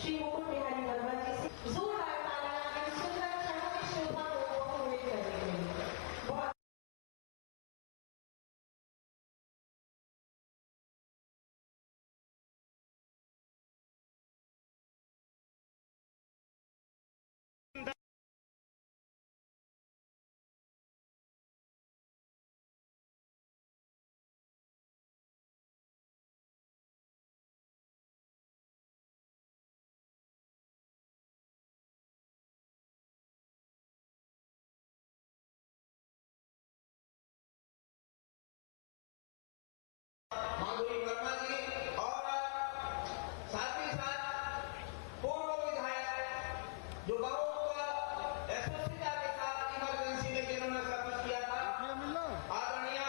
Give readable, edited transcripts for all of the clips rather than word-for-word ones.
श्री मुकुट बिहारी वर्मा जी से जोरदार तालियां इन सुंदर क्षणों की शोभा को पूर्ण करने के लिए। बहुत माधुरी वर्मा जी और साथ ही साथ पूर्व विधायक जो बहुत एसोसिएटा के साथ इमरजेंसी में जिन्होंने सर्विस किया था, आदरणीय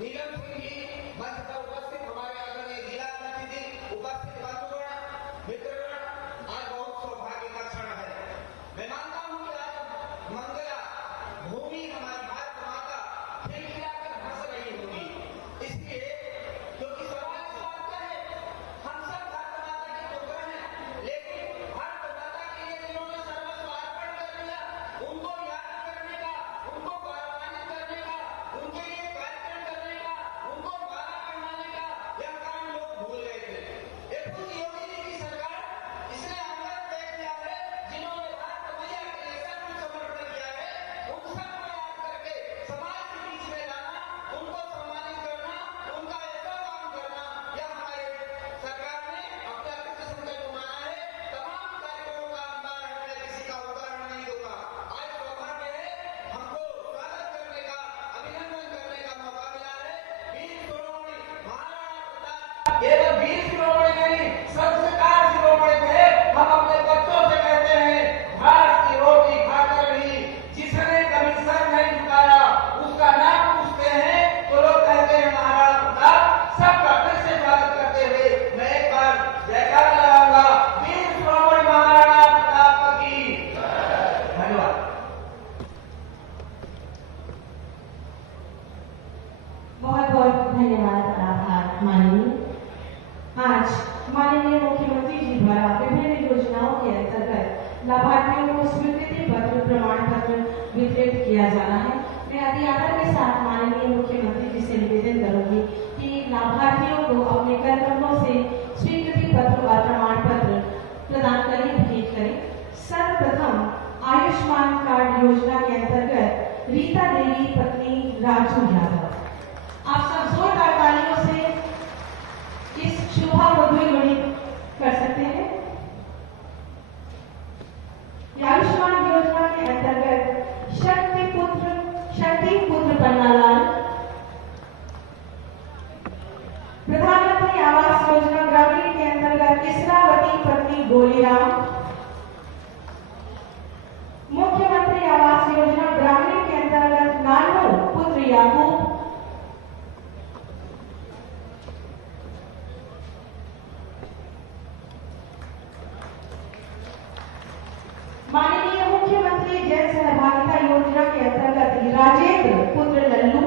नीलम सिंह जी मंच पर उपस्थित, हमारे आदरणीय जिला अध्यक्ष जी उपस्थित, बंधुगण मित्रगण, आज बहुत सौभाग्य का क्षण है। मैं मानता हूँ कि आज मंगला भूमि हमारी भारत माता खिलखिलाकर हंस रही होगी, इसलिए क्योंकि सवाल इस बात का है, हम सब भारत माता के पुत्र हैं, लेकिन भारत माता के लिए जिन्होंने सर्वस्व अर्पण कर दिया, उनको याद करने का, उनको गौरवान्वित करने का, उनके लिए कार्यक्रम करने का, उनको माला पहनाने का यह काम लोग भूल गए थे। ये पूज्य योगी जी की सरकार इसने अमृत दे दिया है, जिन्होंने भारत मैया के लिए सब कुछ समर्पण किया है, उन सबको याद करके समाज के बीच में लाना, उनको सम्मानित करना, उनका ऐसा काम करना, यह हमारे सरकार ने अपना कृत संकल्प माना है। तमाम कार्यक्रमों का अंबार है, मैं किसी का उदाहरण नहीं दूंगा। आज सौभाग्य है, हमको स्वागत करने का, अभिनंदन करने का मौका मिला है। वीर शिरोमणि महाराणा प्रताप केवल वीर शिरोमणि नहीं, संस्कार शिरोमणि थे। हम अपने बच्चों से कहते हैं, घास की रोटी खाकर भी जिसने कभी सर नहीं झुकाया उसका नाम पूछते हैं तो लोग कहते हैं महाराणा प्रताप। सबका फिर से स्वागत करते हुए मैं एक बार जयकार लगाऊंगा, वीर शिरोमणि महाराणा प्रताप की धन्यवाद। बहुत बहुत धन्यवाद और आभार माननीय। आज माननीय मुख्यमंत्री जी द्वारा विभिन्न योजनाओं के अंतर्गत लाभार्थियों को स्वीकृति पत्र प्रमाण पत्र वितरित किया जाना है। मैं अति आदर के साथ माननीय मुख्यमंत्री जी से निवेदन करूंगी कि लाभार्थियों को अपने कर्तव्यों से स्वीकृति पत्र और प्रमाण पत्र प्रदान करें, भेंट करें। सर्वप्रथम आयुष्मान कार्ड योजना के अंतर्गत रीता देवी पत्नी राजू यादव, आप सब जोरदार तालियों से इस शुभा को द्विगुणित कर सकते हैं। आयुष्मान योजना के अंतर्गत शक्ति पुत्र पन्नालाल, प्रधानमंत्री आवास योजना ग्रामीण के अंतर्गत इसरावती पत्नी गोलीराम, मुख्यमंत्री आवास योजना ग्रामीण के अंतर्गत नानू पुत्र याकूब, माननीय मुख्यमंत्री जन सहभागिता योजना के अंतर्गत राजेंद्र पुत्र लल्लू,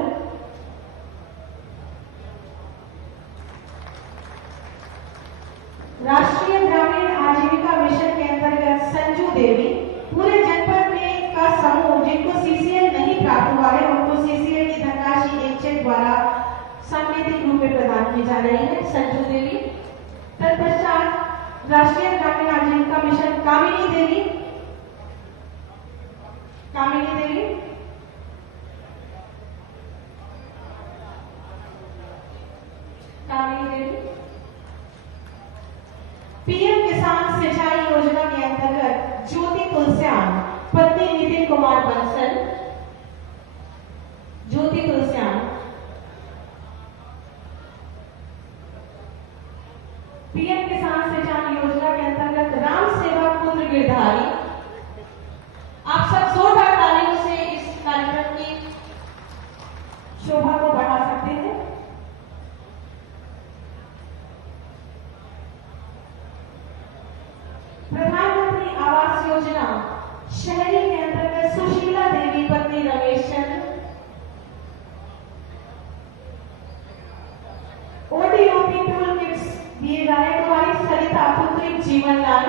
राष्ट्रीय ग्रामीण आजीविका मिशन के अंतर्गत संजू देवी। पूरे जनपद में का समूह जिनको सीसीएल नहीं प्राप्त हुआ है, उनको सीसीएल की धनराशि एक चेक द्वारा सांकेतिक रूप में प्रदान की जा रही है, संजू देवी। तत्पश्चात राष्ट्रीय ग्रामीण आजीविका मिशन कामिनी देवी, पीएम किसान सिंचाई योजना के अंतर्गत ज्योति तुलस्यान पत्नी नितिन कुमार बंसल, ज्योति तुलस्यान। पीएम किसान सिंचाई योजना के अंतर्गत राम सेवा पुत्र गिरधारी, आप सब जोरदार तालियों से इस पुत्री जीवनलाल।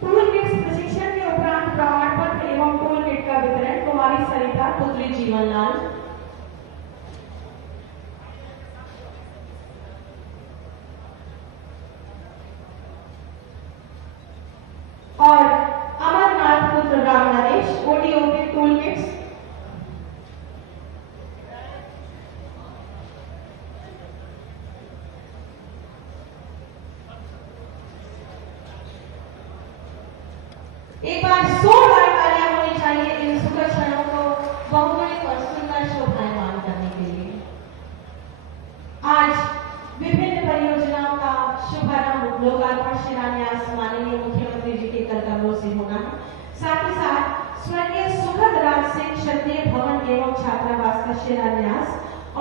टूल किट्स प्रशिक्षण के उपरांत प्रमाण पत्र एवं टूल किट का वितरण कुमारी सरिता पुत्री जीवनलाल। और अमरनाथ पुत्र Ram Naresh ODOP tool kits. एक बार जोरदार तालियां होनी चाहिए इन सुखद क्षणों को बहुगुणित और सुंदर शोभायमान करने के लिए। आज विभिन्न परियोजनाओं का शुभारंभ लोकार्पण शिलान्यास माननीय मुख्यमंत्री जी के कर कमलों से होना है। साथ ही साथ स्वर्गीय सुखद राज सिंह क्षत्रिय भवन एवं छात्रावास का शिलान्यास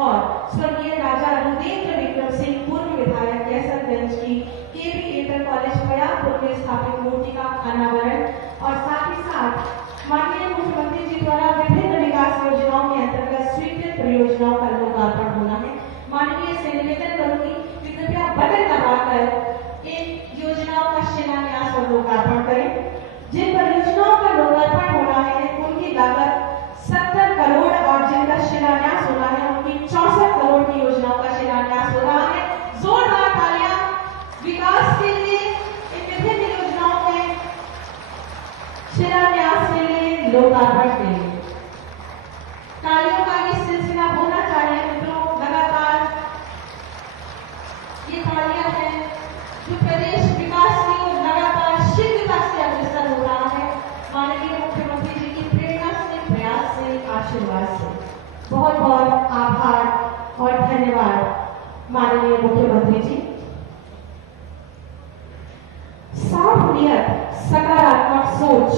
और स्वर्गीय राजा रुद्रेंद्र विक्रम सिंह पूर्व विधायक कैसरगंज की केवी इंटर कॉलेज पयारपुर में स्थापित मूर्ति का अनावरण और साथ ही साथ माननीय मुख्यमंत्री जी द्वारा विभिन्न विकास योजनाओं के अंतर्गत स्वीकृत परियोजनाओं का लोकार्पण होना है। माननीय से निवेदन करूंगी कि कृपया बटन दबाकर इन योजनाओं का शिलान्यास और लोकार्पण करें। जिन परियोजनाओं का लोकार्पण होना है उनकी लागत 70 करोड़ और जिनका शिलान्यास होना है उनकी 64 करोड़ की योजनाओं का शिलान्यास हो रहा है। जोरदार तालियां विकास के लिए, इन विभिन्न योजनाओं के शिलान्यास के लिए, लोकार्पण के लिए। तालियों का ये सिलसिला होना चाहिए मित्रों। लगातार ये तालियां हैं जो प्रदेश विकास की ओर लगातार शीघ्रता से अग्रसर हो रहा है माननीय मुख्यमंत्री जी की प्रेरणा से, प्रयास से, आशीर्वाद से। बहुत बहुत आभार और धन्यवाद माननीय मुख्यमंत्री जी। साफ नियत, सकारात्मक सोच,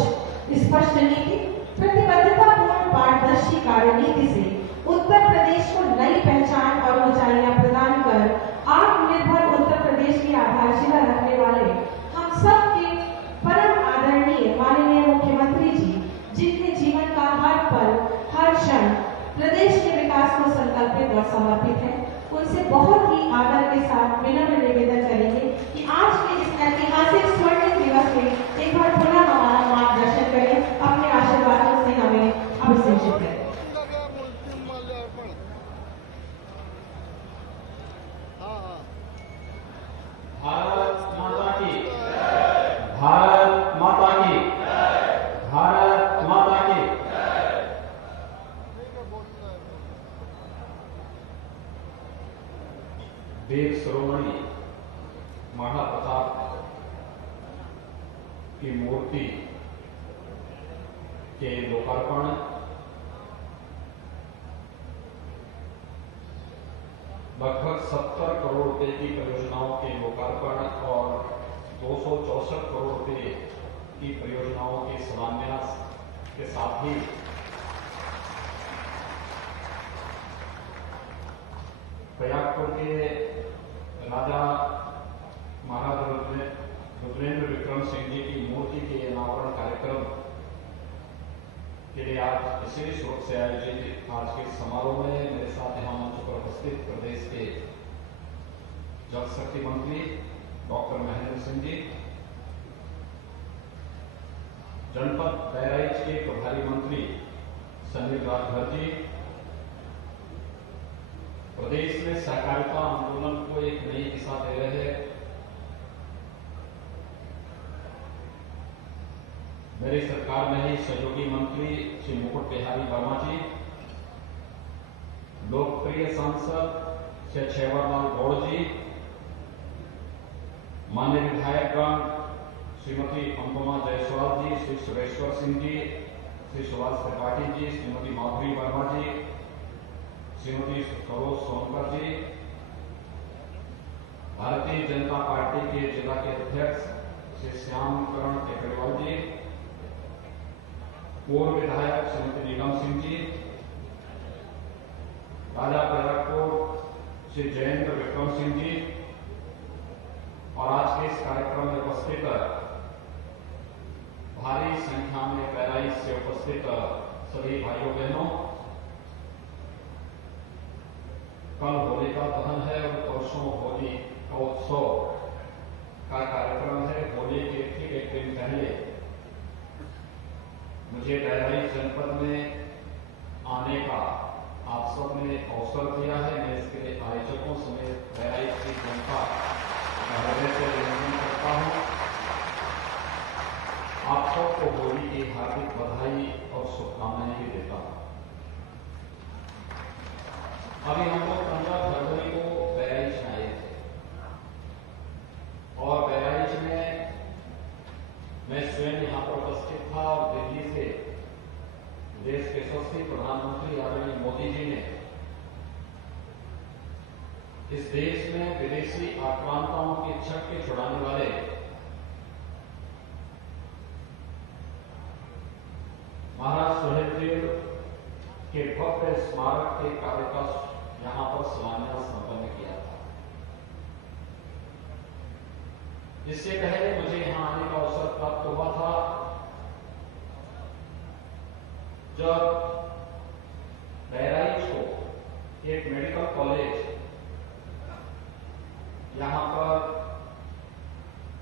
स्पष्ट नीति, प्रतिबद्धतापूर्ण पारदर्शी कार्यनीति से उत्तर प्रदेश को नई पहचान और ऊंचाइयां प्रदान कर आत्मनिर्भर उत्तर प्रदेश की आधारशिला रखने वाले हम सब के परम आदरणीय माननीय मुख्यमंत्री जी, जिनके जीवन का हर पल, हर क्षण प्रदेश के विकास को संकल्पित और समर्पित है, उनसे बहुत ही आदर के साथ विनम्र निवेदन करेंगे कि आज के इस ऐतिहासिक स्वर्णिम दिवस में एक बार पुनः हमारा मार्गदर्शन करें, अपने आशीर्वादों से हमें अभिषेचित करें। भारत माता की, भारत माता की, भारत माता की। वीर शिरोमणि महाप्रताप की मूर्ति के लोकार्पण लगभग 70 करोड़ रुपए की परियोजनाओं के लोकार्पण और 264 करोड़ रुपए की परियोजनाओं के शिलान्यास के साथ ही प्रयागपुर के राजा महाराज रुद्रेंद्र विक्रम सिंह जी की मूर्ति के अनावरण कार्यक्रम के लिए आज विशेष रूप से आयोजित आज के समारोह में मेरे साथ यहाँ मंच पर उपस्थित प्रदेश के जल शक्ति मंत्री डॉक्टर महेंद्र सिंह जी, जनपद बहराइच के प्रभारी मंत्री समीर राजभर जी, प्रदेश में सहकारिता आंदोलन को एक नई दिशा दे रहे मेरी सरकार में ही सहयोगी मंत्री श्री मुकुट बिहारी वर्मा जी, लोकप्रिय सांसद श्री छेवरलाल गौड़ जी, मान्य विधायकगण श्रीमती अनुपमा जायसवाल जी, श्री सुरेश्वर सिंह जी, श्री सुभाष त्रिपाठी जी, श्रीमती माधुरी वर्मा जी, श्रीमती सरोज सोनकर जी, भारतीय जनता पार्टी के जिला के अध्यक्ष श्री श्यामकरण टेकड़वाल जी, पूर्व विधायक श्रीमती नीलम सिंह जी, राजा प्रयागपुर श्री जयेंद्र विक्रम सिंह जी और आज के इस कार्यक्रम में उपस्थित भारी संख्या में बहराइच से उपस्थित सभी भाइयों बहनों, कल होलिका दहन है और परसों होली का उत्सव का कार्यक्रम है। होली के ठीक एक दिन पहले मुझे बहराइच जनपद में आने का आप सब ने अवसर दिया है। मैं इसके आयोजकों समेत बहराइच की जनता का हृदय से अभिनंदन करता हूं। आप सबको होली की हार्दिक बधाई और शुभकामनाएं भी देता हूं। अभी हम लोग 15 फरवरी को बहराइच आए थे और बहराइच में मैं स्वयं यहां पर उपस्थित था और दिल्ली से देश के यशस्वी प्रधानमंत्री आदरणीय मोदी जी ने इस देश में विदेशी आक्रांताओं की छक्के छुड़ाने वाले महाराज सुहेलदेव के भव्य स्मारक के कार्य का यहां पर शिलान्यास संपन्न किया था। इससे पहले मुझे यहां आने का अवसर प्राप्त हुआ था जब बहराइच को एक मेडिकल कॉलेज यहां पर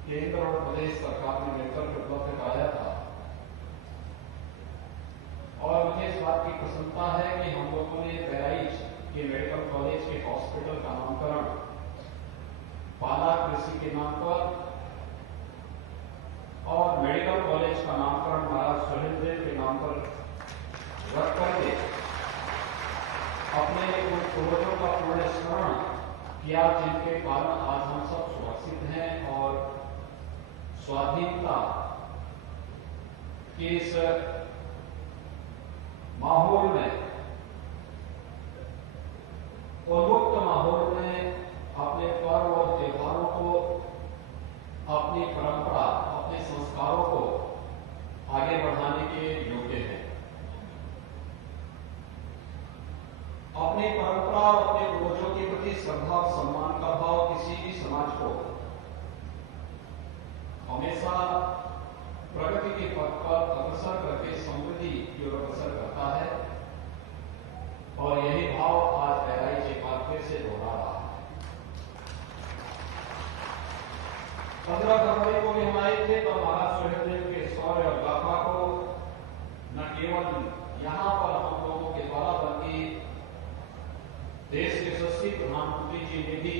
केंद्र और प्रदेश सरकार ने मिलकर उपलब्ध कराया था और मुझे इस बात की प्रसन्नता है कि हम लोगों ने बहराइच के मेडिकल कॉलेज के हॉस्पिटल का नामकरण पाला कृषि के नाम पर और मेडिकल कॉलेज का नामकरण महाराज सुहेलदेव के नाम पर रख करके अपने उन पूर्वजों का पुण्य स्मरण किया जिनके कारण आज हम सब सुरक्षित हैं और स्वाधीनता के इस माहौल में, उन्मुक्त माहौल में अपने पर्व और त्योहारों को, अपनी परंपरा, अपने संस्कारों को आगे बढ़ाने के योग्य हैं। अपनी परंपरा और अपने पूर्वजों के प्रति श्रद्धा और सम्मान का भाव किसी भी समाज को हमेशा प्रगति के पथ पर अग्रसर करके समृद्धि की ओर अग्रसर करता है और यही भाव आज बहराइच एक बार फिर से दोहरा रहा है। 15 फरवरी को भी हम आए थे तो महाराज सुहेलदेव के शौर्य और गाथा को न केवल यहां पर हम लोगों के द्वारा बल्कि देश के यशस्वी प्रधानमंत्री जी ने भी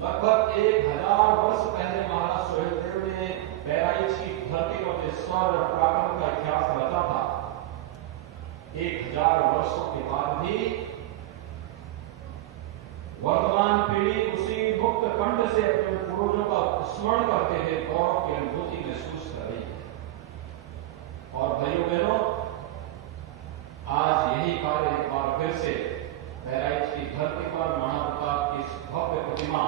लगभग 1000 वर्ष पहले महाराज सुहेलदेव ने बहराइच की धरती पर जो शौर्य और पराक्रम का इतिहास रचा था, 1000 वर्षों के बाद भी वर्तमान पीढ़ी उसी मुक्त कंठ से अपने पूर्वजों का स्मरण करते हुए गौरव की अनुभूति महसूस कर रही है। और भाइयों बहनों, आज यही कार्य एक बार फिर से बहराइच की धरती पर महाराणा प्रताप की इस भव्य प्रतिमा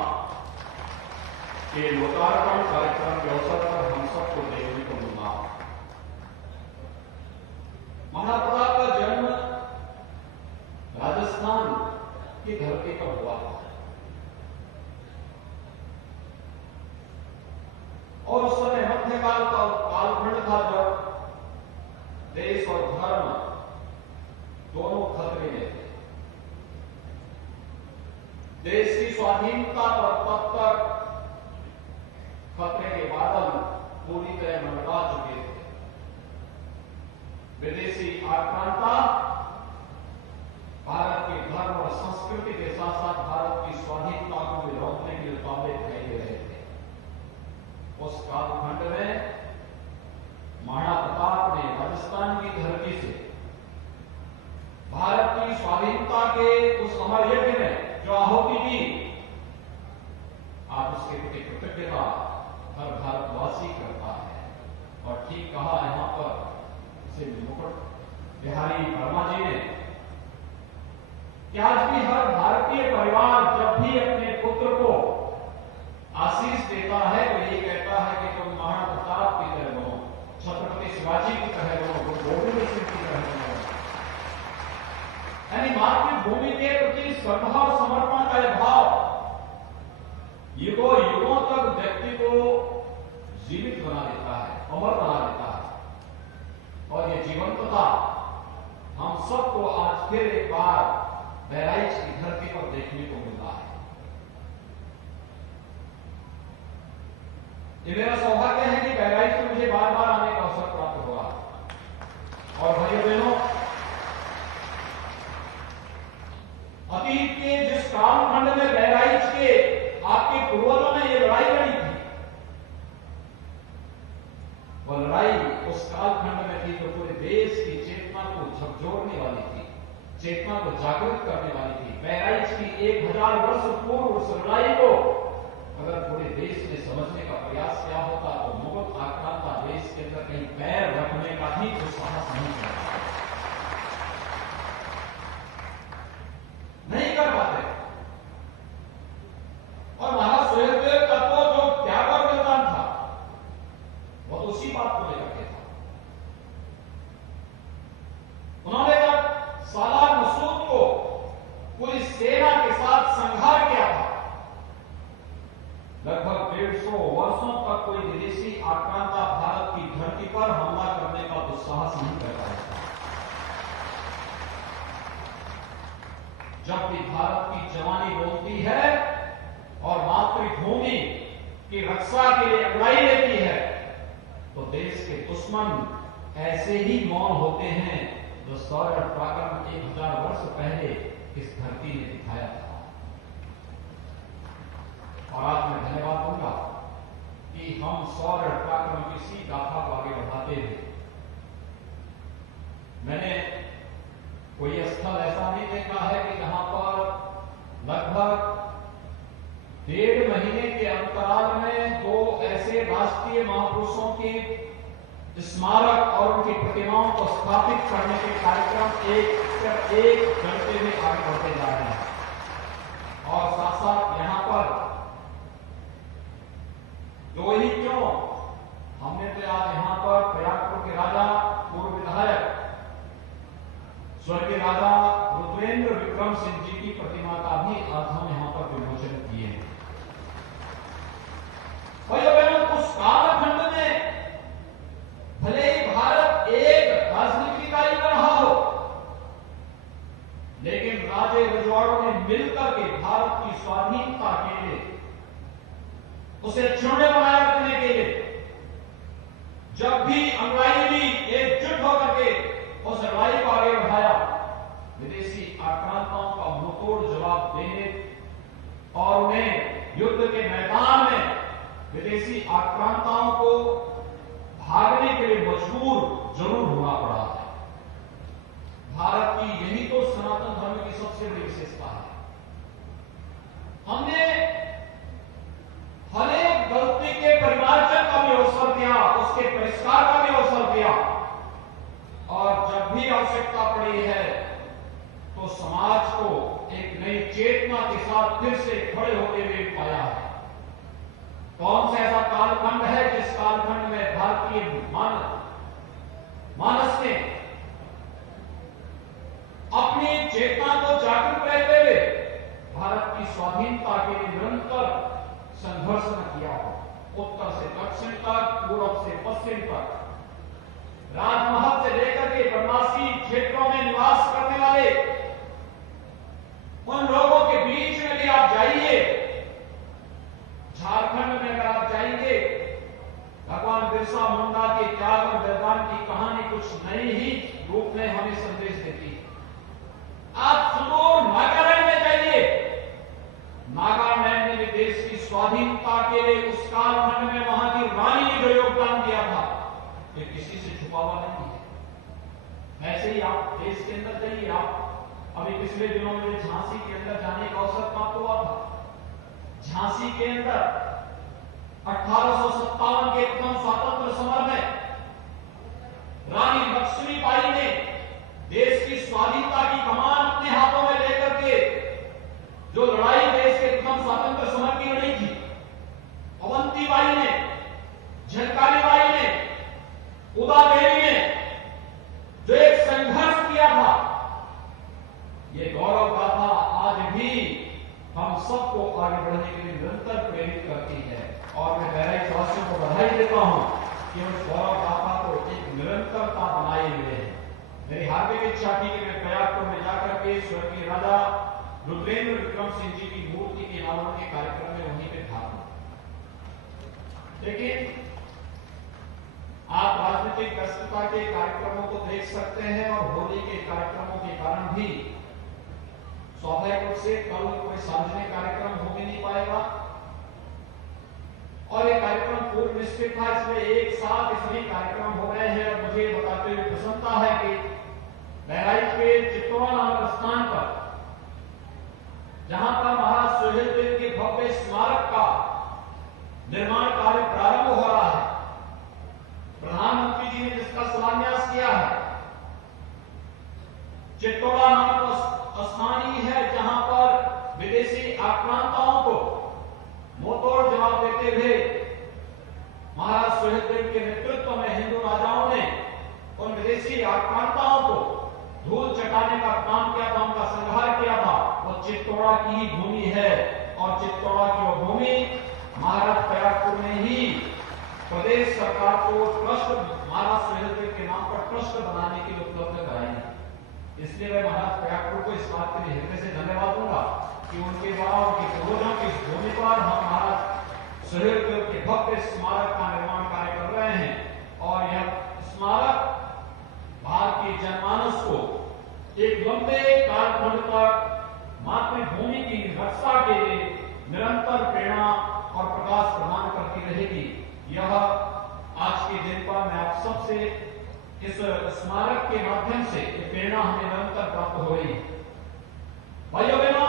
के लोकार्पण कार्यक्रम के अवसर पर हम सबको देखने को मिला। महाराणा प्रताप का जन्म राजस्थान की धरती पर हुआ और उस समय मध्यकाल का कालखंड था जब देश और धर्म दोनों खतरे में थे। देश की स्वाधीनता पर तब तक खतरे के बादल पूरी तरह मंडरा चुके थे। विदेशी आक्रांता भारत के धर्म और संस्कृति के साथ साथ भारत की स्वाधीनता को भी रोकने के मुकाबले दिखाई दे रहे थे। उस कालखंड में महाराणा प्रताप ने राजस्थान की धरती से भारत की स्वाधीनता के उस अमर यज्ञ में जो आहुति दी, आप उसके प्रति कृतज्ञता हर भारतवासी करता है। और ठीक कहा यहां पर श्री मुकुट बिहारी वर्मा जी ने कि आज भी हर भारतीय परिवार जब भी अपने पुत्र को आशीष देता है तो ये कहता है कि तुम महाराणा प्रताप की तरह बनो, छत्रपति शिवाजी की तरह बनो, गुरु गोविंद सिंह की तरह बनो। यानी मातृभूमि के प्रति श्रद्धा और समर्पण का यह भाव युगों युगों तक व्यक्ति को जीवित बना देता है, अमर बना देता है। और ये जीवंतता हम सबको आज फिर एक बार बहराइच की धरती पर देखने को मिला है। ये मेरा सौभाग्य है कि बहराइच में मुझे बार बार आने का अवसर प्राप्त हो रहा। और भाइयों बहनों, अतीत के जिस कालखंड में बहराइच के आपके पूर्वजों ने ये लड़ाई लड़ी थी, वो लड़ाई उस कालखंड में थी जो पूरे देश की चेतना को झकझोरने वाली थी, चेतना को जागृत करने वाली थी। बहराइच की 1000 वर्ष पूर्व उस लड़ाई को अगर पूरे देश ने समझने का प्रयास किया होता तो मुगल आक्रांता देश के अंदर कहीं पैर रखने का भी जो साहस नहीं करता, नहीं कर पाते। और महाराज सुहेलदेव का तो जो त्याग और बलिदान था वो तो उसी बात को लेकर के था। उन्होंने जब सालार मसूद को पूरी सेना के साथ संहार किया था, लगभग 150 वर्षों तक कोई विदेशी आक्रांता भारत की धरती पर हमला करने का दुस्साहस नहीं कर पाया। जब भी भारत की जवानी बोलती है और मातृभूमि की रक्षा के लिए अगुवाई लेती है तो देश के दुश्मन ऐसे ही मौन होते हैं जो शौर्य पराक्रम 1000 वर्ष पहले इस धरती ने दिखाया था। और आज मैं धन्यवाद दूंगा कि हम शौर्य पराक्रम की इसी गाथा को आगे बढ़ाते हुए, मैंने कोई स्थल ऐसा नहीं देखा है कि जहां पर लगभग 1.5 महीने के अंतराल में 2 ऐसे राष्ट्रीय महापुरुषों के स्मारक और उनकी प्रतिमाओं को स्थापित करने के कार्यक्रम एक चलते हुए आगे बढ़ते जा रहे हैं। और साथ साथ यहां पर 2 ही क्यों, हमने तो आज यहां पर प्रयागपुर के राजा पूर्व विधायक स्वर्गीय राजा रुद्रेंद्र विक्रम सिंह जी की प्रतिमा का भी आज हम यहां पर विमोचन किए हैं। भाइयों बहनों, उस कालखंड में भले ही भारत एक राजनीतिकारी रहा हो, लेकिन राजे रजवाड़ों ने मिलकर के भारत की स्वाधीनता के लिए, उसे क्षुण्य बनाए रखने के लिए जब भी अनुयायी भी एकजुट होकर के उस लड़ाई को आगे बढ़ाया, विदेशी आक्रांताओं का मुंहतोड़ जवाब देने और उन्हें युद्ध के मैदान में विदेशी आक्रांताओं को भागने के लिए मजबूर जरूर होना पड़ा है। भारत की यही तो सनातन धर्म की सबसे बड़ी विशेषता है। हमने हर एक गलती के परिमार्जन का भी अवसर दिया, उसके परिष्कार का भी अवसर दिया, और जब भी आवश्यकता पड़ी है तो समाज को एक नई चेतना के साथ फिर से खड़े होते हुए पाया है। कौन सा ऐसा कालखंड है जिस कालखंड में भारतीय मानस ने अपनी चेतना को जागृत रहते हुए भारत की स्वाधीनता के लिए निरंतर संघर्ष न किया हो। उत्तर से दक्षिण तक, पूर्व से पश्चिम तक, राजमहल से लेकर के वनवासी क्षेत्रों में निवास करने वाले उन लोगों के बीच में भी आप जाइए। झारखंड में अगर आप जाएंगे, भगवान बिरसा मुंडा के त्याग और बलिदान की कहानी कुछ नई ही रूप में हमें संदेश देती है। आप सुदूर नागालैंड में जाइए, नागालैंड ने भी देश की स्वाधीनता के लिए उस कालखंड में वहां की रानी ने जो योगदान दिया था ये किसी से छुपा हुआ नहीं है। ऐसे ही आप देश के अंदर जाइए। आप अभी पिछले दिनों में झांसी के अंदर जाने का अवसर प्राप्त हुआ था। झांसी के अंदर 1857 के प्रथम स्वातंत्र समर में रानी लक्ष्मीबाई ने देश की स्वाधीनता की कमान अपने हाथों में लेकर के जो लड़ाई देश के प्रथम स्वतंत्र समर की लड़ी थी, अवंतीबाई ने, झलकारीबाई ने, उदादेवी ने जो एक संघर्ष किया था, ये गौरव गाथा आज भी हम सबको आगे बढ़ने के लिए निरंतर प्रेरित करती है। और मैं बहराइच वासियों को बधाई देता हूं कि उस गौरव गाथा को एक निरंतरता बनाए हुए है। मेरी हार्दिक इच्छा थी कि मैं प्रयागपुर में जाकर के स्वर्गीय राजा रुद्रेंद्र विक्रम सिंह जी की मूर्ति के अनावरण के कार्यक्रम में वहीं पे भाग लूं। लेकिन आप राजनीतिक व्यस्तता के कार्यक्रमों को देख सकते हैं और होली के कार्यक्रमों के कारण भी स्वाभाविक रूप से कल कोई सार्वजनिक कार्यक्रम हो भी नहीं पाएगा और ये कार्यक्रम पूर्व निश्चित था, इसलिए एक साथ सभी कार्यक्रम हो रहे हैं। और मुझे बताते हुए प्रसन्नता है कि बहराइच के चित्तौड़ा नामक स्थान पर जहां पर महाराज सुहेलदेव के भव्य स्मारक का निर्माण कार्य प्रारंभ हो रहा है, प्रधानमंत्री जी ने जिसका शिलान्यास किया है, चित्तौड़ा नामक स्थान ही है जहां पर विदेशी आक्रांताओं को मुंहतोड़ जवाब देते हुए महाराज सुहेलदेव के नेतृत्व में हिंदू राजाओं ने उन विदेशी आक्रांताओं को धूल चटाने का काम किया था, उनका संहार किया था। वो चित्तौड़ा की ही भूमि है और चित्तौड़ा की वो भूमि महाराज प्रयागपुर में ही प्रदेश सरकार को ट्रस्ट महाराज सुहेलदेव के नाम पर ट्रस्ट बनाने के लिए उपलब्ध कराई है। इसलिए मैं महाराज प्रयागपुर को इस बात के लिए हृदय से धन्यवाद दूंगा कि उनके द्वारा उनके पूर्वजों की इस भूमि पर हम महाराज सुहेलदेव के भव्य स्मारक का निर्माण कार्य कर रहे हैं और यह स्मारक भारतीय जनमानस को एक लंबे कालखंड तक मातृभूमि की रक्षा के लिए निरंतर प्रेरणा और प्रकाश प्रदान करती रहेगी। यह आज के दिन पर मैं आप सबसे इस स्मारक के माध्यम से प्रेरणा हमें निरंतर प्राप्त हो रही है। भाइयों बहनों,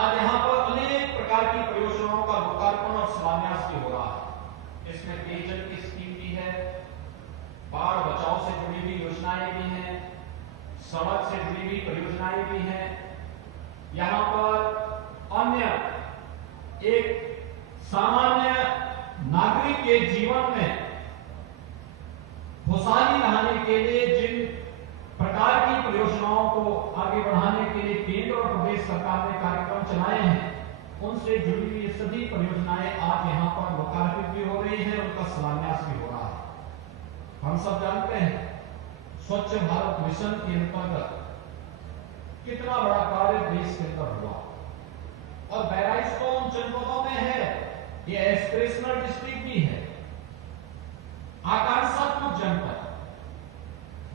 आज यहाँ पर अनेक प्रकार की परियोजनाओं का लोकार्पण और शिलान्यास भी हो रहा है। इसमें पेयजल की स्कीम भी है, बाढ़ बचाव से जुड़ी हुई योजनाएं भी हैं, सड़क से जुड़ी हुई परियोजनाएं भी हैं। यहाँ पर अन्य एक सामान्य नागरिक के जीवन में खुशहाली लाने के लिए जिन प्रकार की परियोजनाओं को आगे बढ़ाने के लिए केंद्र और प्रदेश सरकार ने कार्यक्रम चलाए हैं, उनसे जुड़ी हुई सभी परियोजनाएं आज यहाँ पर लोकार्पित भी हो रही है, उनका शिलान्यास भी हो रहा है। हम सब जानते हैं स्वच्छ भारत मिशन के अंतर्गत कितना बड़ा कार्य देश के अंदर हुआ और बहराइच तो उन जनपदों में है, ये एस्पिरेशनल डिस्ट्रिक्ट भी है, आकांक्षात्मक जनपद,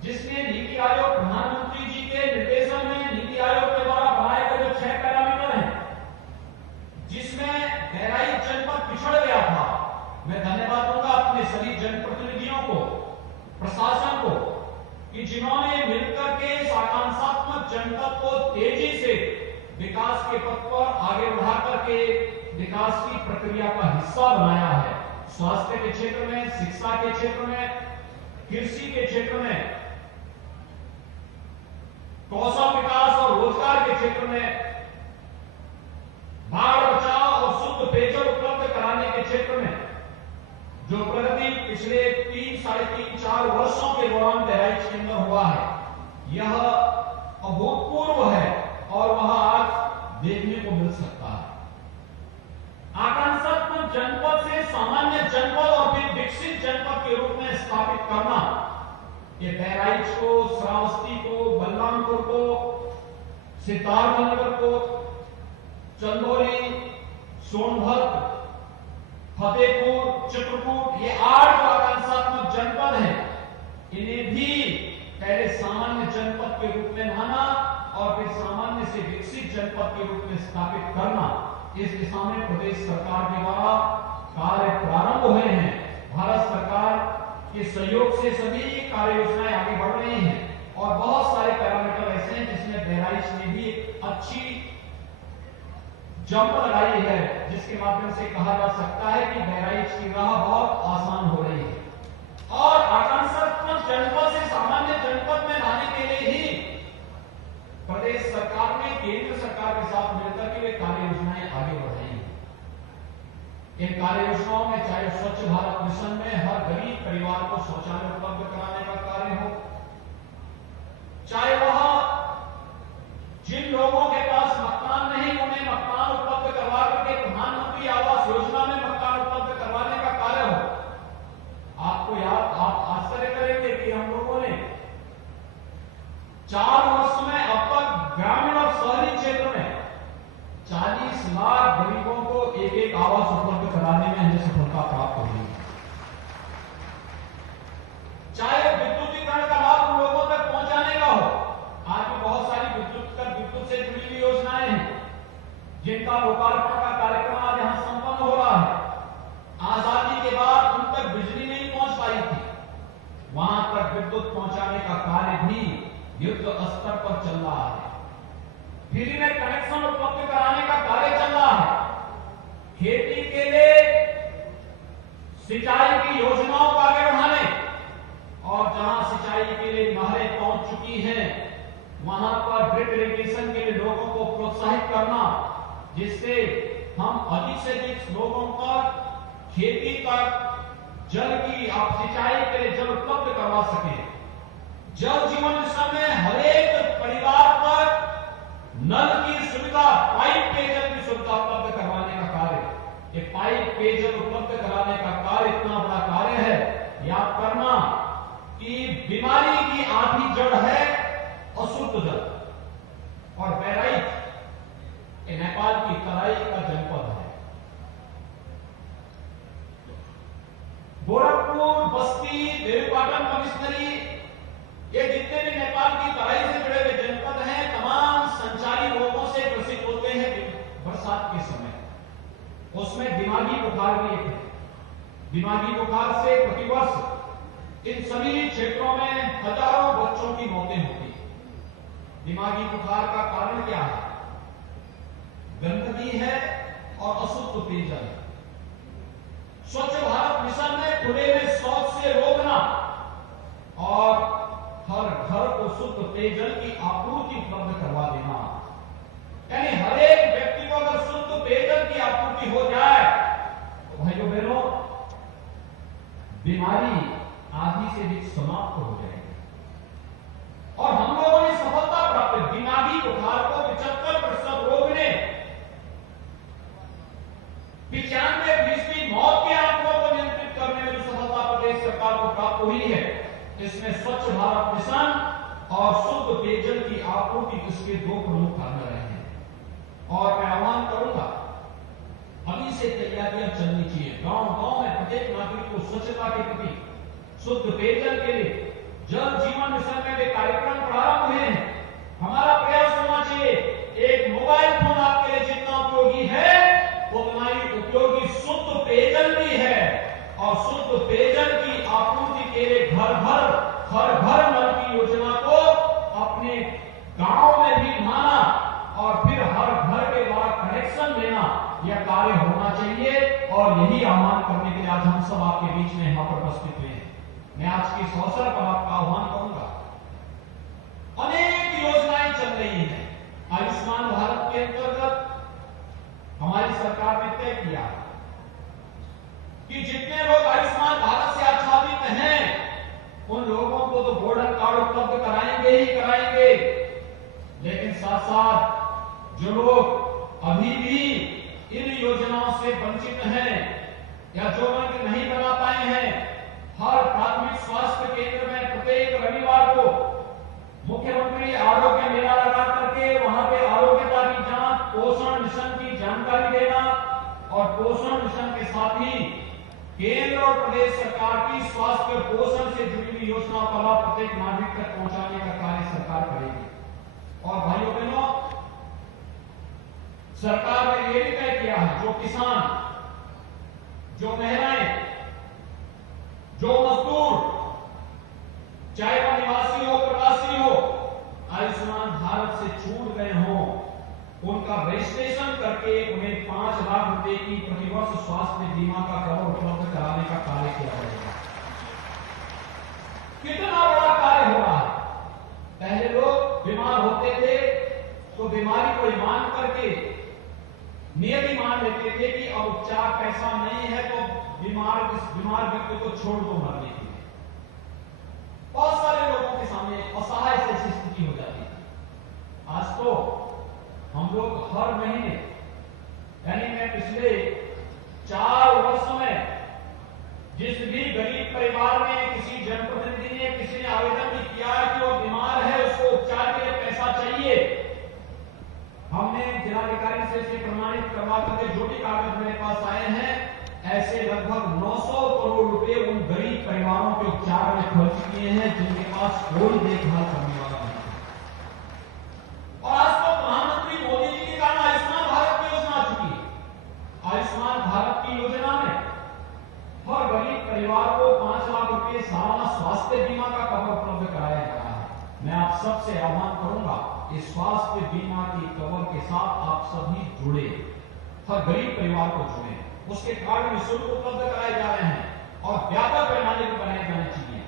जिसमें नीति आयोग प्रधानमंत्री जी के निर्देशन में नीति आयोग के द्वारा बनाए गए जो 6 पैरामीटर हैं, जिसमें बहराइच जनपद पिछड़ गया था। मैं धन्यवाद दूंगा अपने सभी जनप्रतिनिधियों को, प्रशासन को, कि जिन्होंने मिलकर के इस आकांक्षात्मक जनपद को तेजी से विकास के पथ पर आगे बढ़ा करके विकास की प्रक्रिया का हिस्सा बनाया है। स्वास्थ्य के क्षेत्र में, शिक्षा के क्षेत्र में, कृषि के क्षेत्र में, कौशल विकास और रोजगार के क्षेत्र में, बाढ़ बचाव और शुद्ध पेयजल उपलब्ध कराने के क्षेत्र में जो प्रगति पिछले 3, साढ़े 3, 4 वर्षों के दौरान बहराइच के अंदर हुआ है, यह अभूतपूर्व है और वह आज देखने को मिल सकता है। आकांक्षात्मक जनपद से सामान्य जनपद और फिर विकसित जनपद के रूप में स्थापित करना, ये बहराइच को, श्रावस्ती को, बलरामपुर को, सितारनगर को, चंदौली, सोनभद्र, फतेहपुर, चित्रकूट, ये 8 आकांक्षात्मक जनपद हैं, इन्हें भी पहले सामान्य जनपद के रूप में माना और फिर सामान्य से विकसित जनपद के रूप में स्थापित करना, इस दिशा में प्रदेश सरकार के द्वारा कार्य प्रारंभ हुए हैं। भारत सरकार के सहयोग से सभी कार्य योजनाएं आगे बढ़ रही हैं और बहुत सारे पैरामीटर ऐसे हैं जिसमें बहराइच ने भी एक अच्छी जंप लगाई है, जिसके माध्यम से कहा जा सकता है कि बहराइच की राह बहुत आसान हो रही है और आकांक्षात्मक जनपद से सामान्य जनपद में लाने के लिए ही प्रदेश सरकार ने केंद्र सरकार के साथ मिलकर के वे कार्य योजनाएं आगे बढ़ रही हैं। इन कार्य योजनाओं में चाहे स्वच्छ भारत मिशन में हर गरीब परिवार को शौचालय उपलब्ध कराने का कार्य हो, चाहे वह जिन लोगों के पास मकान नहीं उन्हें मकान उपलब्ध करवा करके प्रधानमंत्री आवास योजना में मकान उपलब्ध करवाने का कार्य हो। आपको याद, आप आश्चर्य करेंगे कि हम लोगों ने 4 वर्ष में अब तक ग्रामीण और शहरी क्षेत्र में 40 लाख गरीबों को एक आवास उपलब्ध कराने में हमें सफलता प्राप्त तक विद्युत पहुंचाने का कार्य भी युद्ध स्तर पर चल रहा है। फ्री में कनेक्शन उपलब्ध कराने का कार्य चल रहा है। खेती के लिए सिंचाई की योजनाओं को आगे बढ़ाने और जहां सिंचाई के लिए नहरें पहुंच चुकी हैं वहां पर ड्रिप इरिगेशन के लिए लोगों को प्रोत्साहित करना, जिससे हम अधिक से अधिक लोगों तक खेती तक जल की सिंचाई के लिए जल उपलब्ध करवा सके। जल जीवन मिशन में हर एक परिवार पर नल की सुविधा, पाइप पेयजल की सुविधा उपलब्ध करवाने का कार्य, ये पाइप पेयजल उपलब्ध कराने का कार्य इतना बड़ा कार्य है। याद करना कि बीमारी की आधी जड़ है अशुद्ध जल, और बहराइच नेपाल की तराई का जनपद है। गोरखपुर, बस्ती, देवीपाटन, कमिश्नरी, ये जितने भी नेपाल की तराई से जुड़े हुए जनपद हैं, तमाम संचारी रोगों से ग्रसित होते हैं बरसात के समय। उसमें दिमागी बुखार भी एक है। दिमागी बुखार से प्रतिवर्ष इन सभी क्षेत्रों में हजारों बच्चों की मौतें होती हैं। दिमागी बुखार का कारण क्या है? गंदगी है और अशुद्ध पेयजल है। स्वच्छ भारत मिशन में खुले में शौच से रोकना और हर घर को शुद्ध पेयजल की आपूर्ति उपलब्ध करवा देना, यानी हर एक व्यक्ति को अगर शुद्ध पेयजल की आपूर्ति हो जाए तो भाइयों बहनों बीमारी आधी से भी समाप्त हो जाएगी। और हम लोगों ने सफलता प्राप्त, दिमागी बुखार को 75% रोकने, 95% मौत के आंकड़ों को नियंत्रित करने में जो सफलता प्रदेश सरकार को प्राप्त हुई है, इसमें स्वच्छ भारत मिशन और शुद्ध पेयजल की आपूर्ति इसके दो प्रमुख कारण रहे हैं। और मैं आह्वान करूंगा, अभी से तैयारियां चलनी चाहिए। गांव गांव में प्रत्येक नागरिक को स्वच्छता के प्रति, शुद्ध पेयजल के लिए जल जीवन मिशन में वे कार्यक्रम प्रारंभ हुए हैं। हमारा प्रयास होना चाहिए, एक मोबाइल फोन आपके लिए जितना उपयोगी है उतना ही उपयोगी शुद्ध पेयजल भी है। और शुद्ध पेयजल की आपूर्ति के लिए घर घर नल की योजना को अपने गांव में भी माना और फिर हर घर के द्वारा कनेक्शन लेना, यह कार्य होना चाहिए। और यही आह्वान करने के लिए आज हम सब आपके बीच में यहां पर उपस्थित हुए हैं। मैं आज के इस अवसर पर आपका आह्वान करूंगा, अनेक योजनाएं चल रही हैं। आयुष्मान भारत के अंतर्गत हमारी सरकार ने तय किया कि जितने लोग आयुष्मान भारत से आच्छादित हैं उन लोगों को तो गोल्डन कार्ड उपलब्ध कराएंगे ही कराएंगे, लेकिन साथ साथ जो लोग अभी भी इन योजनाओं से वंचित हैं या जो लोग नहीं बना पाए हैं, हर प्राथमिक स्वास्थ्य केंद्र में प्रत्येक रविवार को मुख्यमंत्री आरोग्य मेला लगा करके वहां पे आरोग्यता की जांच, पोषण मिशन की जानकारी देना और पोषण मिशन के साथ ही केंद्र और प्रदेश सरकार की स्वास्थ्य और पोषण से जुड़ी हुई योजनाओं का लाभ प्रत्येक नागरिक तक पहुंचाने का कार्य सरकार करेगी। और भाइयों बहनों, सरकार ने यह भी तय किया है, जो किसान, जो महिलाएं, जो मजदूर, चाहे वह निवासी हो प्रवासी हो, आयुष्मान भारत से छूट गए हों, उनका रजिस्ट्रेशन करके उन्हें 5 लाख रुपए की प्रतिवर्ष स्वास्थ्य बीमा का कवर उपलब्ध कराने का कार्य किया जाएगा। कितना बड़ा कार्य हो रहा है। पहले लोग बीमार होते थे तो बीमारी को मान करके नियति मान लेते थे कि अब उपचार पैसा नहीं है तो बीमार व्यक्ति को छोड़ दो मरने के लिए। बहुत सारे लोगों के सामने असहाय से स्थिति हो जाती है। आज तो हम लोग हर महीने, यानी मैं पिछले 4 वर्षों में जिस भी गरीब परिवार में किसी जनप्रतिनिधि ने, किसी ने आवेदन भी किया है कि वो बीमार है, उसको उपचार के लिए पैसा चाहिए, हमने जिलाधिकारी से इसे प्रमाणित करवा करके जो भी कागज मेरे पास आए हैं, ऐसे लगभग 900 करोड़ रुपए उन गरीब परिवारों के उपचार में खर्च किए हैं जिनके पास कोई देखभाल करने वाला नहीं। और आज तो प्रधानमंत्री मोदी जी के कारण आयुष्मान भारत की योजना आ चुकी है। आयुष्मान भारत की योजना में हर गरीब परिवार को 5 लाख रुपए सालाना स्वास्थ्य बीमा का कवर मैं आप सबसे आह्वान करूंगा इस स्वास्थ्य बीमा की कवर के साथ आप सभी जुड़े, हर गरीब परिवार को जुड़े, उसके कार्ड निःशुल्क उपलब्ध कराए जा रहे हैं और व्यापक पैमाने पर बनाए जाने चाहिए।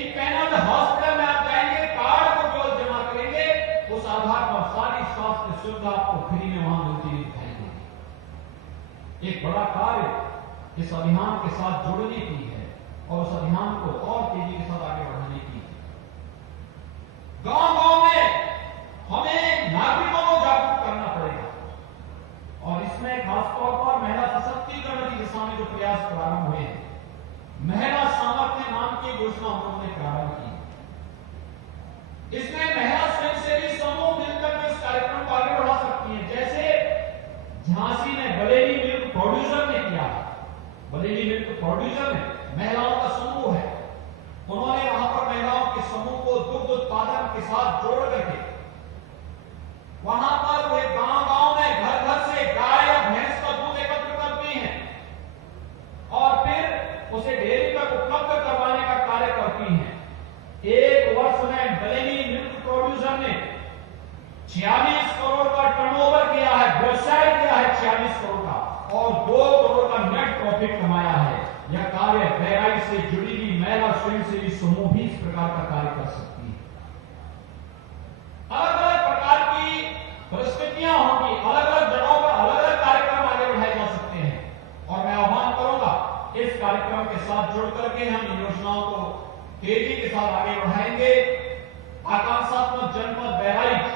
इन पैनल हॉस्पिटल में आप जाएंगे, कार्ड को केवल जमा करेंगे, उस आधार पर सारी स्वास्थ्य सुविधा आपको फ्री में वहां मिलती हुई दिखाई देगी। एक बड़ा कार्य इस अभियान के साथ जुड़ने की है और उस अभियान को और तेजी के साथ आगे बढ़ाने की है। गांव-गांव में हमें नागरिकों को जागरूक करना पड़ेगा और इसमें खासतौर पर महिला सशक्तिकरण की दिशा में जो प्रयास प्रारंभ हुए हैं, महिला सामर्थ्य नाम की घोषणा हम लोगों ने प्रारंभ की। इसमें महिला स्वयंसेवी समूह मिलकर के इस कार्यक्रम को आगे बढ़ा सकती हैं, जैसे झांसी में बरेली मिल्क प्रोड्यूसर ने किया। बरेली मिल्क प्रोड्यूसर ने महिलाओं का समूह है, उन्होंने वहां पर महिलाओं के समूह को दुग्ध उत्पादन के साथ जोड़ करके वहां पर वे गांव-गांव में घर-घर से गाय या भैंस का दूध एकत्र करती हैं और फिर उसे डेयरी तक उपलब्ध करवाने का कार्य करती हैं। एक वर्ष में बरेली मिल्क प्रोड्यूसर ने 46 करोड़ का टर्नओवर किया है, व्यवसाय किया है 46 करोड़ का और 2 करोड़ का नेट प्रॉफिट कमाया है। यह कार्य बहराइच से जुड़ी हुई महिला स्वयंसेवी समूह भी इस प्रकार का कार्य कर सकती है। अलग अलग प्रकार की परिस्थितियां होंगी, अलग अलग जगहों पर अलग अलग कार्यक्रम आगे बढ़ाए जा सकते हैं और मैं आह्वान करूंगा इस कार्यक्रम के साथ जुड़ करके हम इन योजनाओं को तेजी के साथ आगे बढ़ाएंगे। आकांक्षात्मक जनपद बहराइच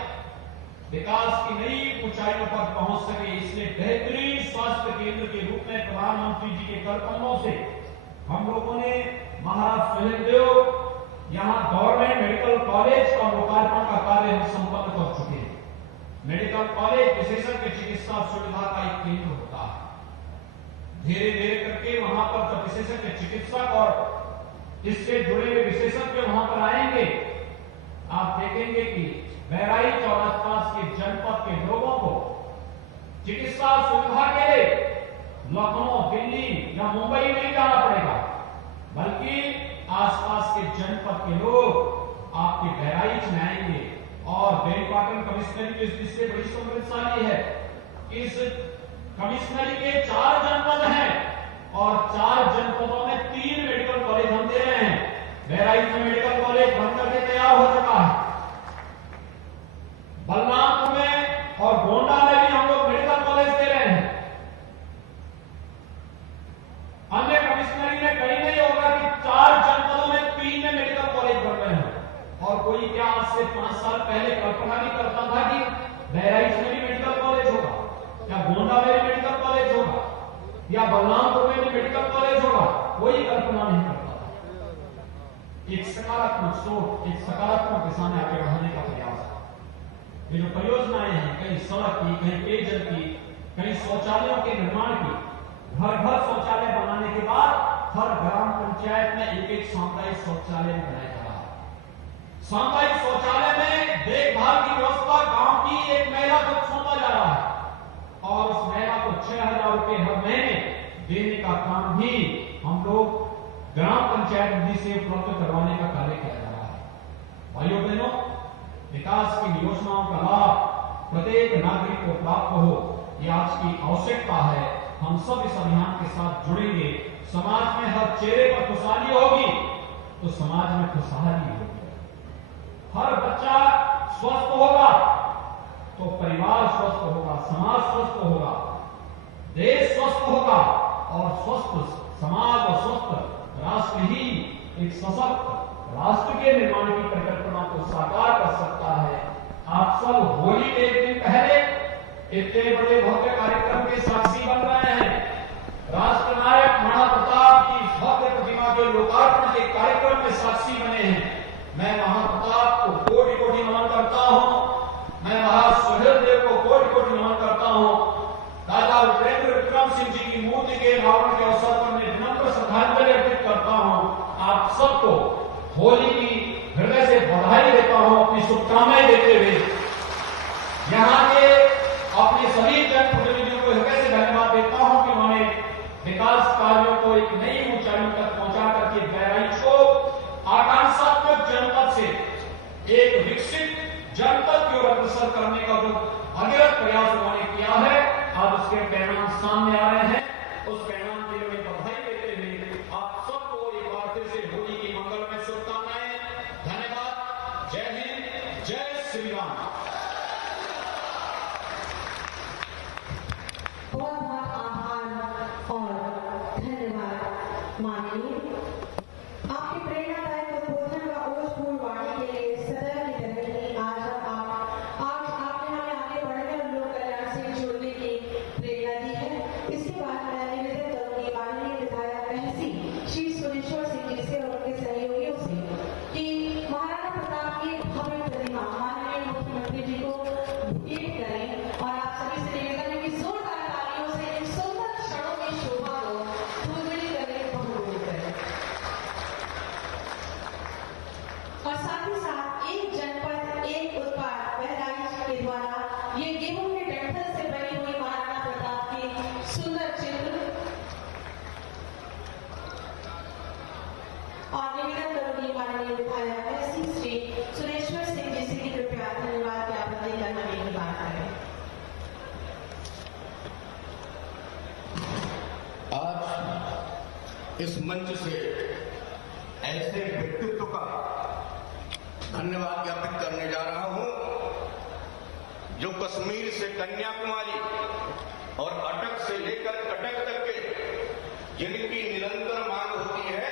विकास की नई ऊंचाइयों पर पहुंच सके, इसलिए बेहतरीन स्वास्थ्य केंद्र के रूप में प्रधानमंत्री जी के कर कदमों से हम लोगों ने महाराज सुहेलदेव यहां गवर्नमेंट मेडिकल कॉलेज का लोकार्पण का कार्य हम संपन्न कर चुके हैं। मेडिकल कॉलेज विशेषज्ञ चिकित्सा सुविधा का एक केंद्र होता है। धीरे धीरे करके वहां पर जब विशेषज्ञ चिकित्सक और इससे जुड़े हुए विशेषज्ञ वहां पर आएंगे, आप देखेंगे कि बहराइच और आसपास के जनपद के लोगों को चिकित्सा सुविधा के लिए लखनऊ, दिल्ली या मुंबई नहीं जाना पड़ेगा, बल्कि आसपास के जनपद के लोग आपके बहराइच में आएंगे। और बेलपाटन कमिश्नरी की दृष्टि से बड़ी समृद्धशाली है। इस कमिश्नरी के 4 जनपद हैं और 4 जनपदों में 3 मेडिकल कॉलेज हम दे रहे हैं। बहराइच में मेडिकल कॉलेज बनकर के तैयार हो चुका है, बलरामपुर में और गोंडा में भी हम लोग मेडिकल कॉलेज दे रहे हैं। अन्य कमिश्नरी में कहीं नहीं होगा कि 4 जनपदों में 3 में मेडिकल कॉलेज बन रहे हैं। और कोई क्या आज से 5 साल पहले कल्पना नहीं करता था कि बहराइच में भी मेडिकल कॉलेज होगा, या गोंडा में भी मेडिकल कॉलेज होगा, या बलरामपुर में भी मेडिकल कॉलेज होगा? कोई कल्पना नहीं करता था। एक सकारात्मक सोच, एक सकारात्मक दिशा में आगे बढ़ाने का प्रयास है। ये जो परियोजनाएं हैं, कहीं सड़क की, कहीं पेयजल की, कहीं शौचालयों के निर्माण की, घर घर शौचालय बनाने के बाद हर ग्राम पंचायत में एक सामुदायिक शौचालय बनाया जा रहा है। सामुदायिक शौचालय में देखभाल की व्यवस्था गांव की एक महिला को सौंपा जा रहा है और उस महिला को 6,000 रुपए हर महीने देने का काम भी हम लोग ग्राम पंचायत निधि से उपलब्ध करवाने का कार्य किया जा रहा है। भाइयों बहनों, विकास की योजनाओं का लाभ प्रत्येक नागरिक को प्राप्त हो, यह आज की आवश्यकता है। हम सब इस अभियान के साथ जुड़ेंगे। समाज में हर चेहरे पर खुशहाली होगी तो समाज में खुशहाली होगी। हर बच्चा स्वस्थ होगा तो परिवार स्वस्थ होगा, समाज स्वस्थ होगा, देश स्वस्थ होगा और स्वस्थ समाज और स्वस्थ राष्ट्र ही एक सशक्त राष्ट्र के निर्माण की परिकल्पना को साकार कर सकता है। आप सब होली के एक दिन पहले इतने बड़े भव्य कार्यक्रम के साक्षी बन रहे हैं। राष्ट्रनायक महाप्रताप की भव्य प्रतिमा के लोकार्पण के कार्यक्रम में साक्षी बने हैं। मैं महाप्रताप को कोटि कोटि नमन करता हूं। मैं महाराज सुहेलदेव को कोटि कोटि नमन करता हूं। राजा रुद्रेंद्र विक्रम सिंह जी की मूर्ति के अनावरण के अवसर पर मैं विनम्र श्रद्धांजलि अर्पित करता हूं। आप सबको होली की हृदय से बधाई देता हूं, अपनी शुभकामनाएं देते हुए यहाँ के अपने सभी जनप्रतिनिधियों को हृदय से धन्यवाद देता हूं कि उन्होंने विकास कार्यों को एक नई ऊंचाई तक पहुंचा करके बहराइच को आकांक्षात्मक जनपद से एक अविरत प्रयास उन्होंने किया है। अब उसके परिणाम सामने आ रहे हैं। उस परिणाम के लिए बधाई देते हुए आप सबको एक बार फिर से होली की मंगलमय शुभकामनाएं। धन्यवाद। जय हिंद, जय श्री राम। बहुत बहुत आभार और धन्यवाद माननीय। आपकी प्रेरणादायक उद्बोधन व ओजपूर्ण वाणी के लिए सदैव की तरह ही आज आपने हमें आगे बढ़ने और लोक कल्याण से जुड़ने की प्रेरणा दी है। इसके बाद मैं निवेदन करूंगी माननीय विधायक महसी श्री सुरेश्वर सिंह जी से और उनके सहयोगियों से कि महाराणा प्रताप की भव्य प्रतिमा माननीय मुख्यमंत्री जी को भेंट करें और आप सभी से निवेदन है कि जोरदार तालियों से इन सुंदर क्षणों की शोभा को दुगनी करने बहुमूल्य करें। और साथ ही साथ एक जनपद एक उत्पाद बहराइच के द्वारा ये गेहूं के डंठल से बनी हुई महाराणा प्रताप की सुंदर चित्र और निवेदन करूंगी माननीय विधायक महसी श्री सुरेश्वर सिंह जी से कृपया धन्यवाद ज्ञापन देकर हमें की बात करें। आज इस मंच से ऐसे व्यक्तित्व का धन्यवाद ज्ञापित करने जा रहा हूं जो कश्मीर से कन्याकुमारी और अटक से लेकर कटक तक के जिनकी निरंतर मांग होती है।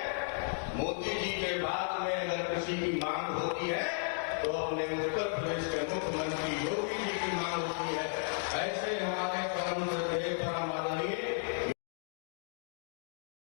मोदी जी के बाद में अगर किसी की मांग होती है तो अपने उत्तर प्रदेश के मुख्यमंत्री योगी